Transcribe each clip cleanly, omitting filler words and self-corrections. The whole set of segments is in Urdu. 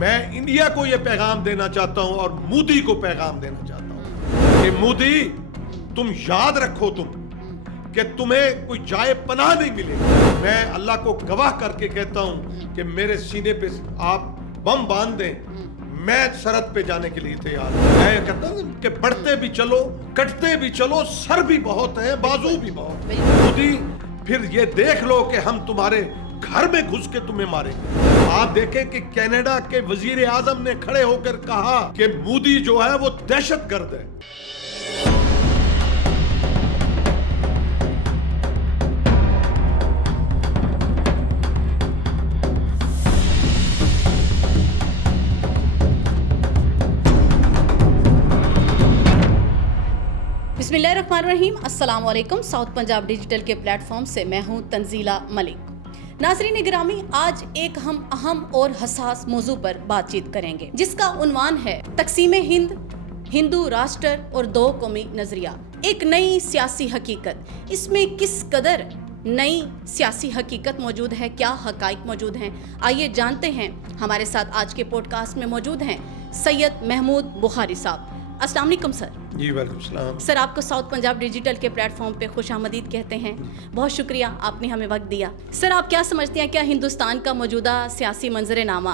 میں انڈیا کو یہ پیغام دینا چاہتا ہوں اور مودی کو پیغام دینا چاہتا ہوں کہ مودی تم یاد رکھو کہ تمہیں کوئی جائے پناہ نہیں ملے گی. میں اللہ کو گواہ کر کے کہتا ہوں کہ میرے سینے پہ آپ بم باندھ دیں, میں سرحد پہ جانے کے لیے تیار ہوں. میں کہتا ہوں کہ بڑھتے بھی چلو, کٹتے بھی چلو, سر بھی بہت ہیں, بازو بھی بہت ہیں. مودی پھر یہ دیکھ لو کہ ہم تمہارے گھر میں گھس کے تمہیں ماریں گے. آپ دیکھیں کہ کینیڈا کے وزیر اعظم نے کھڑے ہو کر کہا کہ مودی جو ہے وہ دہشت گرد ہے. بسم اللہ الرحمن الرحیم. السلام علیکم. ساؤتھ پنجاب ڈیجیٹل کے پلیٹ فارم سے میں ہوں تنزیلہ ملک. ناظرین گرامی, آج ایک ہم اہم اور حساس موضوع پر بات چیت کریں گے جس کا عنوان ہے تقسیم ہند, ہندو راشٹر اور دو قومی نظریہ, ایک نئی سیاسی حقیقت. اس میں کس قدر نئی سیاسی حقیقت موجود ہے, کیا حقائق موجود ہیں, آئیے جانتے ہیں. ہمارے ساتھ آج کے پوڈ کاسٹ میں موجود ہیں سید محمود بخاری صاحب. السلام علیکم سر. جی وعلیکم السلام. سر, آپ کو ساؤتھ پنجاب ڈیجیٹل کے پلیٹ فارم پہ خوش آمدید کہتے ہیں. بہت شکریہ, آپ نے ہمیں وقت دیا. سر, آپ کیا سمجھتے ہیں, کیا ہندوستان کا موجودہ سیاسی منظر نامہ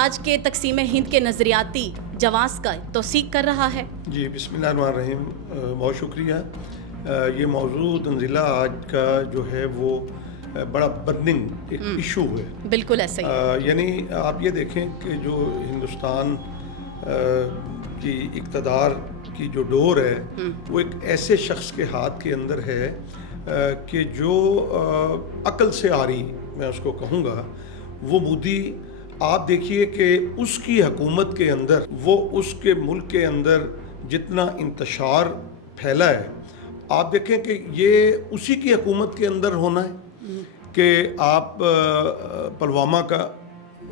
آج کے تقسیم ہند کے نظریاتی جواز کا توثیق کر رہا ہے؟ جی بسم اللہ الرحمن الرحیم. بہت شکریہ. یہ موضوع تنزیلہ آج کا جو ہے وہ بڑا برننگ ایک ایشو ہے. بالکل ایسا ہی. یعنی آپ یہ دیکھیں کہ جو ہندوستان کی اقتدار کی جو ڈور ہے وہ ایک ایسے شخص کے ہاتھ کے اندر ہے کہ جو عقل سے آری میں اس کو کہوں گا, وہ مودی. آپ دیکھیے کہ اس کی حکومت کے اندر, وہ اس کے ملک کے اندر جتنا انتشار پھیلا ہے, آپ دیکھیں کہ یہ اسی کی حکومت کے اندر ہونا ہے. کہ آپ پلوامہ کا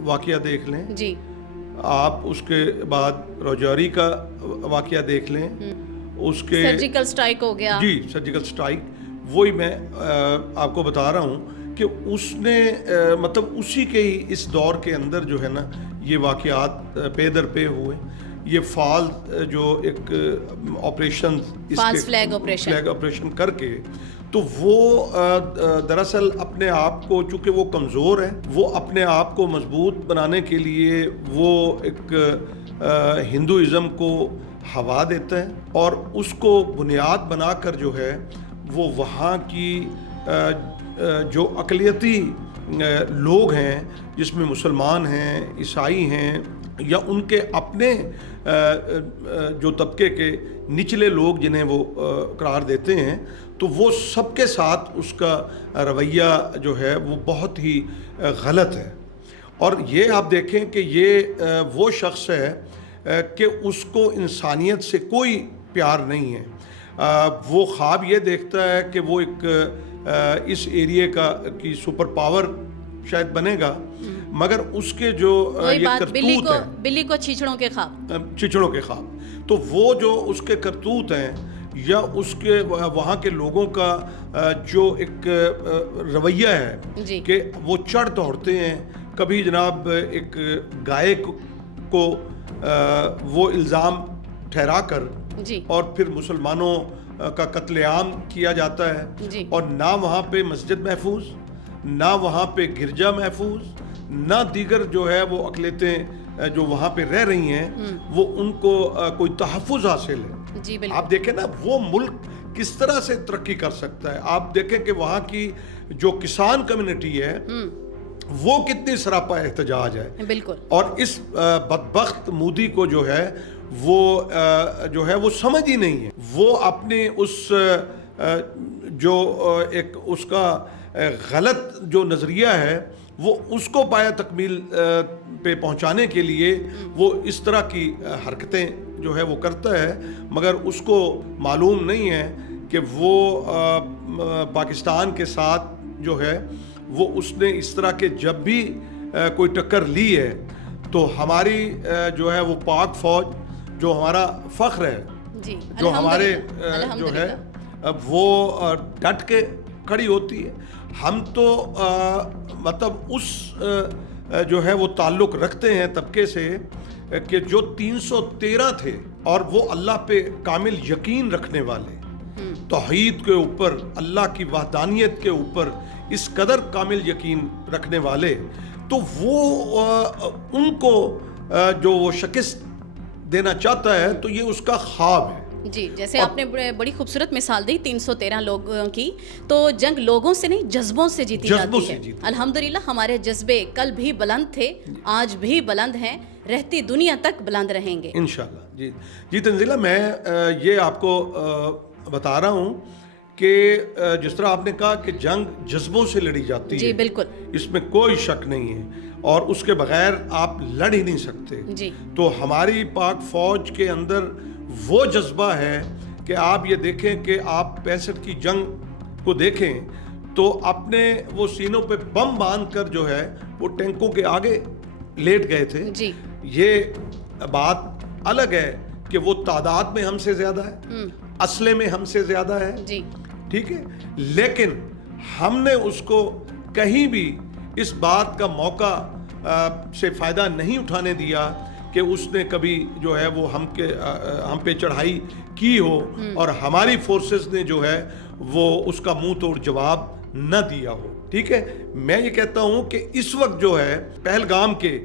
واقعہ دیکھ لیں, جی, آپ اس کے بعد راجوری کا واقعہ دیکھ لیں, اس کے سرجیکل سٹرائک ہو گیا. جی سرجیکل سٹرائک, وہی میں آپ کو بتا رہا ہوں کہ اس نے مطلب اسی کے ہی اس دور کے اندر جو ہے نا یہ واقعات پے در پے ہوئے. یہ فال جو ایک آپریشن, فالس فلیگ آپریشن کر کے, تو وہ دراصل اپنے آپ کو, چونکہ وہ کمزور ہے, وہ اپنے آپ کو مضبوط بنانے کے لیے وہ ایک ہندوازم کو ہوا دیتا ہے اور اس کو بنیاد بنا کر جو ہے وہ وہاں کی جو اقلیتی لوگ ہیں, جس میں مسلمان ہیں, عیسائی ہیں, یا ان کے اپنے جو طبقے کے نچلے لوگ جنہیں وہ قرار دیتے ہیں, تو وہ سب کے ساتھ اس کا رویہ جو ہے وہ بہت ہی غلط ہے. اور یہ آپ دیکھیں کہ یہ وہ شخص ہے کہ اس کو انسانیت سے کوئی پیار نہیں ہے. وہ خواب یہ دیکھتا ہے کہ وہ ایک اس ایریے کی سپر پاور شاید بنے گا, مگر اس کے جو یہ کرتوت ہیں, بلی کو چھیچڑوں کے خواب, تو وہ جو اس کے کرتوت ہیں یا اس کے وہاں کے لوگوں کا جو ایک رویہ ہے, جی, کہ وہ چڑھ دوڑتے ہیں. کبھی جناب ایک گائے کو وہ الزام ٹھہرا کر, جی, اور پھر مسلمانوں کا قتل عام کیا جاتا ہے, جی, اور نہ وہاں پہ مسجد محفوظ, نہ وہاں پہ گرجا محفوظ, نہ دیگر جو ہے وہ اقلیتیں جو وہاں پہ رہ رہی ہیں وہ ان کو کوئی تحفظ حاصل ہے. جی, بالکل. آپ دیکھیں نا وہ ملک کس طرح سے ترقی کر سکتا ہے. آپ دیکھیں کہ وہاں کی جو کسان کمیونٹی ہے وہ کتنی سراپا احتجاج ہے. بالکل. اور اس بدبخت مودی کو جو ہے وہ سمجھ ہی نہیں ہے. وہ اپنے اس جو ایک اس کا غلط جو نظریہ ہے وہ اس کو پایا تکمیل پہ پہنچانے کے لیے وہ اس طرح کی حرکتیں جو ہے وہ کرتا ہے, مگر اس کو معلوم نہیں ہے کہ وہ پاکستان کے ساتھ جو ہے وہ اس نے اس طرح کے جب بھی کوئی ٹکر لی ہے تو ہماری جو ہے وہ پاک فوج جو ہمارا فخر ہے, جی, جو ہمارے جو ہے وہ ڈٹ کے کھڑی ہوتی ہے. ہم تو مطلب اس جو ہے وہ تعلق رکھتے ہیں طبقے سے کہ جو 313 تھے اور وہ اللہ پہ کامل یقین رکھنے والے، توحید کے اوپر، اللہ کی وحدانیت کے اوپر اس قدر کامل یقین رکھنے والے، تو وہ ان کو جو وہ شکست دینا چاہتا ہے تو یہ اس کا خواب ہے۔ جی، جیسے آپ نے بڑی خوبصورت مثال دی 313 لوگوں کی، تو جنگ لوگوں سے نہیں جذبوں سے جیتی جاتی ہے۔ الحمدللہ ہمارے جذبے کل بھی بلند تھے، آج بھی بلند ہیں، رہتی دنیا تک بلند رہیں گے انشاءاللہ۔ جی تنزیلہ، میں یہ آپ کو بتا رہا ہوں کہ جس طرح آپ نے کہا کہ جنگ جذبوں سے لڑی جاتی ہے، جی بالکل، اس میں کوئی شک نہیں ہے، اور اس کے بغیر آپ لڑ ہی نہیں سکتے۔ جی، تو ہماری پاک فوج کے اندر وہ جذبہ ہے کہ آپ یہ دیکھیں کہ آپ 65 کی جنگ کو دیکھیں تو اپنے وہ سینوں پہ بم باندھ کر جو ہے وہ ٹینکوں کے آگے لیٹ گئے تھے۔ جی، یہ بات الگ ہے کہ وہ تعداد میں ہم سے زیادہ ہے، اسلحے میں ہم سے زیادہ ہے، جی ٹھیک ہے، لیکن ہم نے اس کو کہیں بھی اس بات کا موقع سے فائدہ نہیں اٹھانے دیا کہ اس نے کبھی جو ہے وہ ہم پہ چڑھائی کی ہو اور ہماری فورسز نے جو ہے وہ اس کا منہ توڑ جواب نہ دیا ہو، ٹھیک ہے۔ میں یہ کہتا ہوں کہ اس وقت جو ہے پہلگام کے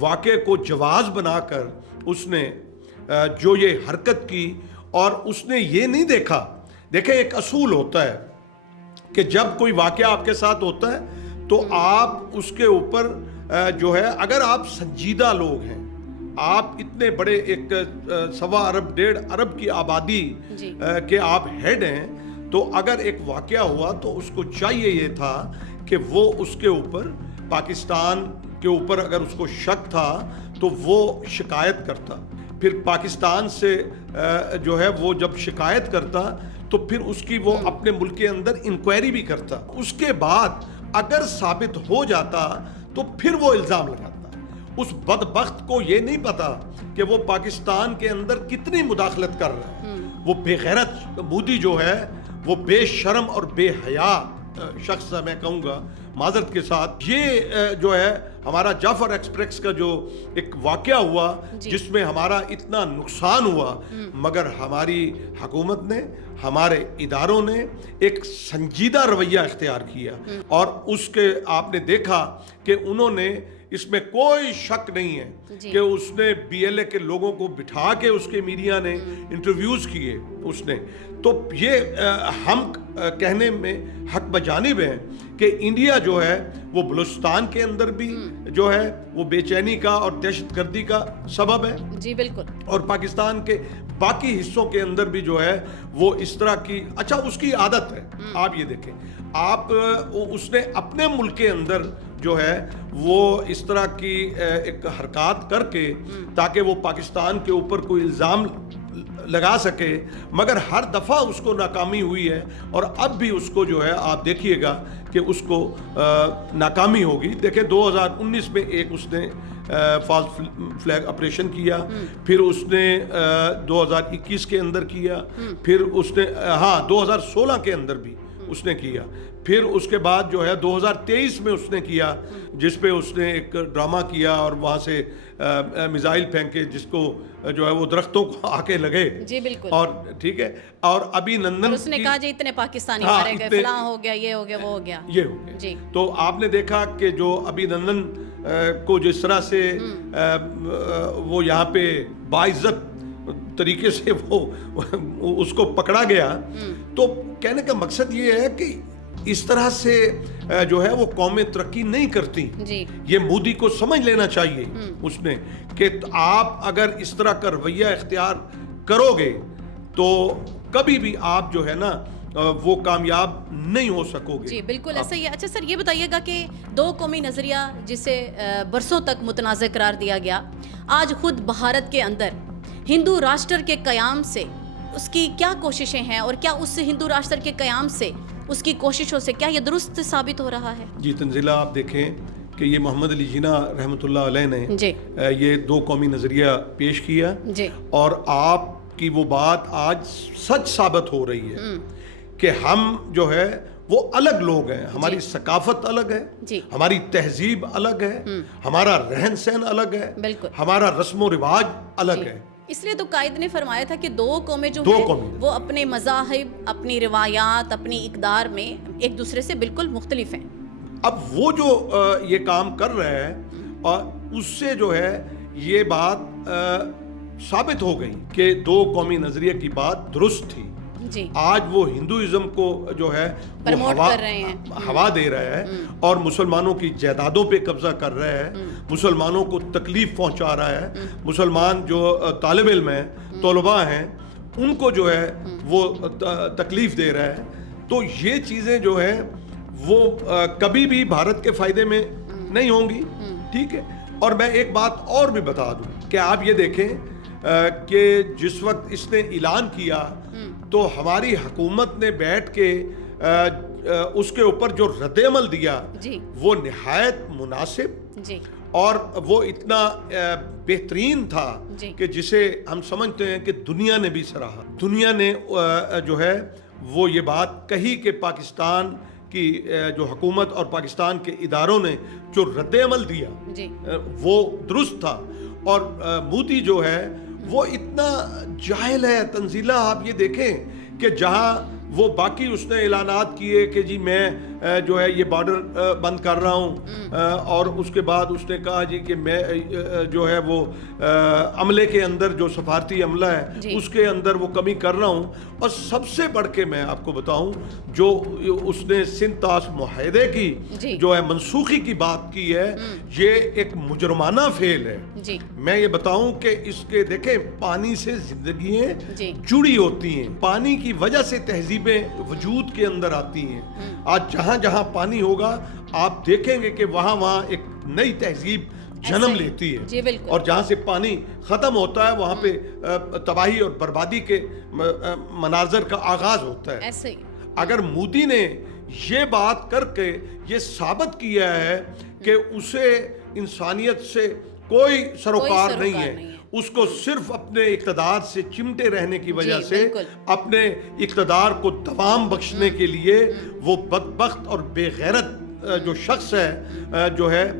واقعے کو جواز بنا کر اس نے جو یہ حرکت کی، اور اس نے یہ نہیں دیکھا، دیکھیں ایک اصول ہوتا ہے کہ جب کوئی واقعہ آپ کے ساتھ ہوتا ہے تو آپ اس کے اوپر جو ہے، اگر آپ سنجیدہ لوگ ہیں، آپ اتنے بڑے ایک 1.25 ارب 1.5 ارب کی آبادی کے آپ ہیڈ ہیں، تو اگر ایک واقعہ ہوا تو اس کو چاہیے یہ تھا کہ وہ اس کے اوپر، پاکستان کے اوپر اگر اس کو شک تھا تو وہ شکایت کرتا، پھر پاکستان سے جو ہے وہ جب شکایت کرتا تو پھر اس کی وہ اپنے ملک کے اندر انکوائری بھی کرتا، اس کے بعد اگر ثابت ہو جاتا تو پھر وہ الزام لگاتا۔ اس بدبخت کو یہ نہیں پتا کہ وہ پاکستان کے اندر کتنی مداخلت کر رہا ہے۔ وہ بے غیرت مودی جو ہے وہ بے شرم اور بے حیا شخص ہے، میں کہوں گا معذرت کے ساتھ۔ یہ جو ہے ہمارا جعفر ایکسپریس کا جو ایک واقعہ ہوا جس میں ہمارا اتنا نقصان ہوا، مگر ہماری حکومت نے، ہمارے اداروں نے ایک سنجیدہ رویہ اختیار کیا، اور اس کے آپ نے دیکھا کہ انہوں نے، اس میں کوئی شک نہیں ہے کہ اس نے بی ایل اے کے لوگوں کو بٹھا کے اس کے میڈیا نے انٹرویوز کیے اس نے، تو یہ ہم کہنے میں حق بجانب ہیں کہ انڈیا جو ہے وہ بلوچستان کے اندر بھی جو ہے وہ بے چینی کا اور دہشت گردی کا سبب ہے، جی بالکل، اور پاکستان کے باقی حصوں کے اندر بھی جو ہے وہ اس طرح کی، اچھا اس کی عادت ہے، آپ یہ دیکھیں، آپ اس نے اپنے ملک کے اندر جو ہے وہ اس طرح کی ایک حرکات کر کے تاکہ وہ پاکستان کے اوپر کوئی الزام لگا سکے، مگر ہر دفعہ اس کو ناکامی ہوئی ہے، اور اب بھی اس کو جو ہے آپ دیکھیے گا کہ اس کو ناکامی ہوگی۔ دیکھیں 2019 میں ایک اس نے فالس فلیگ آپریشن کیا، پھر اس نے 2021 کے اندر کیا، پھر اس نے 2016 کے اندر بھی اس نے کیا، پھر اس کے بعد جو ہے 2023 میں اس نے کیا، جس پہ اس نے ایک ڈرامہ کیا اور وہاں سے میزائل پھینکے جس کو جو ہے وہ درختوں کو آ کے لگے، جی بالکل، اور ٹھیک ہے، اور ابھی نندن اس نے کہا جی اتنے پاکستانی مارے گئے، فلاں ہو گیا، یہ ہو گیا، وہ ہو گیا، یہ ہو گیا، جی۔ تو آپ نے دیکھا کہ جو ابھی نندن کو جس طرح سے وہ یہاں پہ باعزت طریقے سے وہ اس کو پکڑا گیا، تو کہنے کا مقصد یہ ہے کہ اس طرح سے جو ہے وہ قومیں ترقی نہیں کرتی، یہ مودی کو سمجھ لینا چاہیے اس نے کہ آپ اگر اس طرح کا رویہ اختیار کرو گے تو کبھی بھی آپ جو ہے نا وہ کامیاب نہیں ہو سکو گے۔ جی بالکل ایسا ہی ہے۔ اچھا سر، یہ بتائیے گا کہ دو قومی نظریہ جسے برسوں تک متنازع قرار دیا گیا، آج خود بھارت کے اندر ہندو راشٹر کے قیام سے اس کی کیا کوششیں ہیں، اور کیا اس ہندو راشٹر کے قیام سے، اس کی کوششوں سے کیا یہ درست ثابت ہو رہا ہے؟ جی تنزیلہ، آپ دیکھیں کہ یہ محمد علی جناح رحمۃ اللہ علیہ نے یہ دو قومی نظریہ پیش کیا، اور آپ کی وہ بات آج سچ ثابت ہو رہی ہے کہ ہم جو ہے وہ الگ لوگ ہیں. ہماری ثقافت الگ ہے, ہماری تہذیب الگ ہے, ہمارا رہن سہن الگ ہے, ہمارا رسم و رواج الگ ہے. اس لیے تو قائد نے فرمایا تھا کہ دو قومیں جو ہیں وہ اپنے مذاہب, اپنی روایات, اپنی اقدار میں ایک دوسرے سے بالکل مختلف ہیں. اب وہ جو یہ کام کر رہے ہیں, اور اس سے جو ہے یہ بات ثابت ہو گئی کہ دو قومی نظریے کی بات درست تھی. آج وہ ہندوازم کو جو ہے ہوا دے رہا ہے اور مسلمانوں کی جائیدادوں پہ قبضہ کر رہا ہے, مسلمانوں کو تکلیف پہنچا رہا ہے. مسلمان جو طالب علم ہیں, طلباء ہیں, ان کو جو ہے وہ تکلیف دے رہا ہے. تو یہ چیزیں جو ہے وہ کبھی بھی بھارت کے فائدے میں نہیں ہوں گی. ٹھیک ہے. اور میں ایک بات اور بھی بتا دوں کہ آپ یہ دیکھیں کہ جس وقت اس نے اعلان کیا تو ہماری حکومت نے بیٹھ کے اس کے اوپر جو رد عمل دیا وہ نہایت مناسب اور وہ اتنا بہترین تھا کہ جسے ہم سمجھتے ہیں کہ دنیا نے بھی سراہا. دنیا نے جو ہے وہ یہ بات کہی کہ پاکستان کی جو حکومت اور پاکستان کے اداروں نے جو رد عمل دیا وہ درست تھا. اور مودی جو ہے وہ اتنا جاہل ہے. تنزیلہ آپ یہ دیکھیں کہ جہاں وہ باقی اس نے اعلانات کیے کہ جی میں جو ہے یہ بارڈر بند کر رہا ہوں, اور اس کے بعد اس نے کہا جی کہ میں جو ہے وہ عملے کے اندر جو سفارتی عملہ ہے اس کے اندر وہ کمی کر رہا ہوں. اور سب سے بڑھ کے میں آپ کو بتاؤں جو اس نے سندھ طاس معاہدے کی جو ہے منسوخی کی بات کی ہے, یہ ایک مجرمانہ فعل ہے. میں یہ بتاؤں کہ اس کے دیکھیں پانی سے زندگیاں جڑی ہوتی ہیں, پانی کی وجہ سے تہذیبیں وجود کے اندر آتی ہیں. آج جہاں جہاں پانی ہوگا آپ دیکھیں گے کہ وہاں ایک نئی تہذیب جنم لیتی ہے, اور جہاں سے پانی ختم ہوتا ہے وہاں پہ تباہی اور بربادی کے مناظر کا آغاز ہوتا ہے. اگر مودی نے یہ بات کر کے یہ ثابت کیا ہے کہ اسے انسانیت سے کوئی سروکار نہیں ہے, اس کو صرف اپنے اقتدار سے چمٹے رہنے کی وجہ سے اپنے اقتدار کو دوام بخشنے کے لیے وہ بدبخت اور بے غیرت جو شخص ہے جو ہے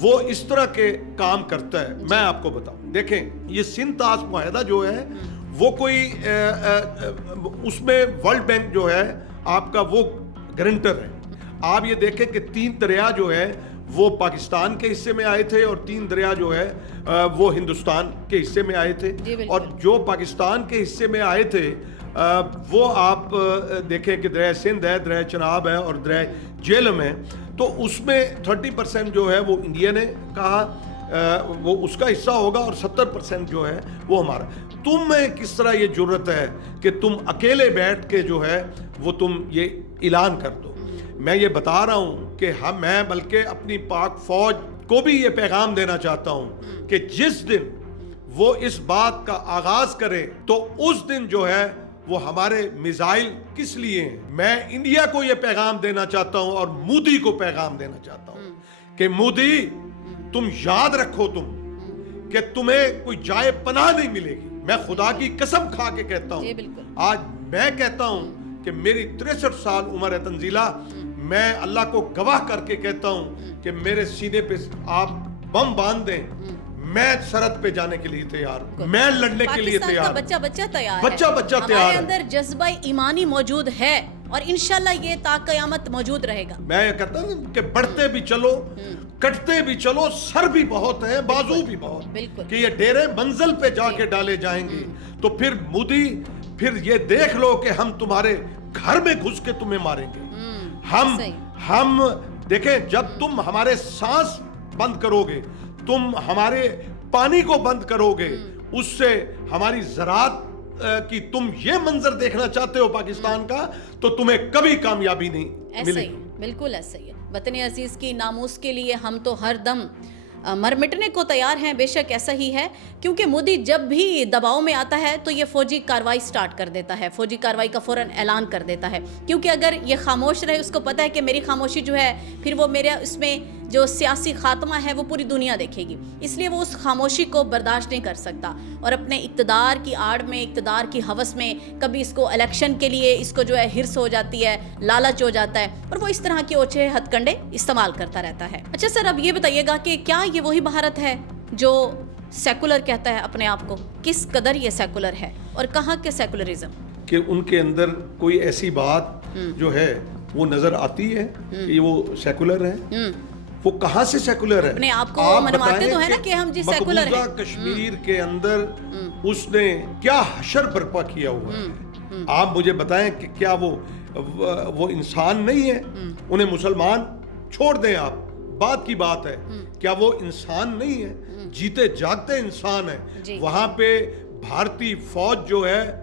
وہ اس طرح کے کام کرتا ہے. میں آپ کو بتاؤں, دیکھیں یہ سندھ طاس معاہدہ جو ہے وہ کوئی اس میں ورلڈ بینک جو ہے آپ کا وہ گارنٹر ہے. آپ یہ دیکھیں کہ 3 دریا جو ہے وہ پاکستان کے حصے میں آئے تھے اور 3 دریا جو ہے وہ ہندوستان کے حصے میں آئے تھے. اور جو پاکستان کے حصے میں آئے تھے وہ آپ دیکھیں کہ دریا سندھ ہے, دریا چناب ہے اور دریا جہلم ہے. تو اس میں 30% جو ہے وہ انڈیا نے کہا وہ اس کا حصہ ہوگا اور 70% جو ہے وہ ہمارا. تم میں کس طرح یہ جرت ہے کہ تم اکیلے بیٹھ کے جو ہے وہ تم یہ اعلان کر دو. میں یہ بتا رہا ہوں کہ میں بلکہ اپنی پاک فوج کو بھی یہ پیغام دینا چاہتا ہوں کہ جس دن وہ اس بات کا آغاز کرے تو اس دن جو ہے وہ ہمارے میزائل کس لیے ہیں. میں انڈیا کو یہ پیغام دینا چاہتا ہوں اور مودی کو پیغام دینا چاہتا ہوں کہ مودی تم یاد رکھو تم کہ تمہیں کوئی جائے پناہ نہیں ملے گی. میں خدا کی قسم کھا کے کہتا ہوں, آج میں کہتا ہوں کہ میری 63 سال عمر ہے تنزیلہ, میں اللہ کو گواہ کر کے کہتا ہوں کہ میرے سینے پہ آپ بم باندھ دیں, میں سرحد پہ جانے کے لیے تیار ہوں, میں لڑنے کے لیے تیار ہوں. بچہ تیار ہے, بچہ تیار ہے. ہمارے اندر جذبہ ایمانی موجود ہے اور انشاءاللہ یہ تا قیامت موجود رہے گا. میں یہ کہتا ہوں کہ بڑھتے بھی چلو, کٹتے بھی چلو, سر بھی بہت ہیں, بازو بھی بہت, کہ یہ ڈیرے منزل پہ جا کے ڈالے جائیں گے. تو پھر مودی پھر یہ دیکھ لو کہ ہم تمہارے گھر میں گھس کے تمہیں ماریں گے. ہم دیکھیں جب تم ہمارے سانس بند کرو گے, تم ہمارے پانی کو بند کرو گے, اس سے ہماری زراعت کی تم یہ منظر دیکھنا چاہتے ہو پاکستان کا, تو تمہیں کبھی کامیابی نہیں ملے گی. بالکل ایسا ہی ہے. وطن عزیز کی ناموس کے لیے ہم تو ہر دم مر مٹنے کو تیار ہیں. بے شک ایسا ہی ہے, کیونکہ مودی جب بھی دباؤ میں آتا ہے تو یہ فوجی کاروائی سٹارٹ کر دیتا ہے, فوجی کاروائی کا فوراً اعلان کر دیتا ہے. کیونکہ اگر یہ خاموش رہے, اس کو پتہ ہے کہ میری خاموشی جو ہے پھر وہ میرے اس میں جو سیاسی خاتمہ ہے وہ پوری دنیا دیکھے گی، اس لیے وہ اس خاموشی کو برداشت نہیں کر سکتا اور اپنے اقتدار کی آڑ میں، اقتدار کی ہوس میں کبھی اس کو الیکشن کے لیے اس کو جو ہے ہرس ہو جاتی ہے، لالچ ہو جاتا ہے اور وہ اس طرح کے اوچھے ہتھ کنڈے استعمال کرتا رہتا ہے۔ اچھا سر، اب یہ بتائیے گا کہ کیا یہ وہی بھارت ہے جو سیکولر کہتا ہے اپنے آپ کو؟ کس قدر یہ سیکولر ہے اور کہاں کے سیکولرزم؟ کہ ان کے اندر کوئی ایسی بات جو ہے وہ نظر آتی ہے کہ وہ سیکولر ہے؟ وہ کہاں سے سیکولر ہے؟ اپنے آپ کو منواتے تو ہے نا کہ ہم جی سیکولر ہیں۔ مقبوضہ کشمیر کے اندر اس نے کیا حشر برپا کیا ہوا ہے؟ آپ مجھے بتائیں کہ کیا وہ انسان نہیں ہے؟ انہیں مسلمان چھوڑ دیں آپ، بات کی بات ہے، کیا وہ انسان نہیں ہے؟ جیتے جاگتے انسان ہے۔ وہاں پہ بھارتی فوج جو ہے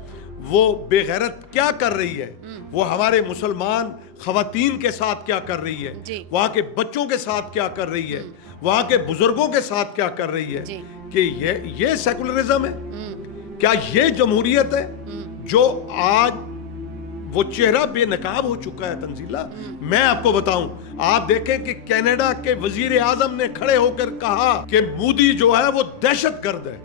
وہ بے غیرت کیا کر رہی ہے؟ وہ ہمارے مسلمان خواتین کے ساتھ کیا کر رہی ہے؟ وہاں کے بچوں کے ساتھ کیا کر رہی ہے؟ وہاں کے بزرگوں کے ساتھ کیا کر رہی ہے؟ کہ یہ سیکولرزم ہے؟ کیا یہ جمہوریت ہے؟ جو آج وہ چہرہ بے نقاب ہو چکا ہے تنزیلہ۔ میں آپ کو بتاؤں، آپ دیکھیں کہ کینیڈا کے وزیر اعظم نے کھڑے ہو کر کہا کہ مودی جو ہے وہ دہشت گرد ہے۔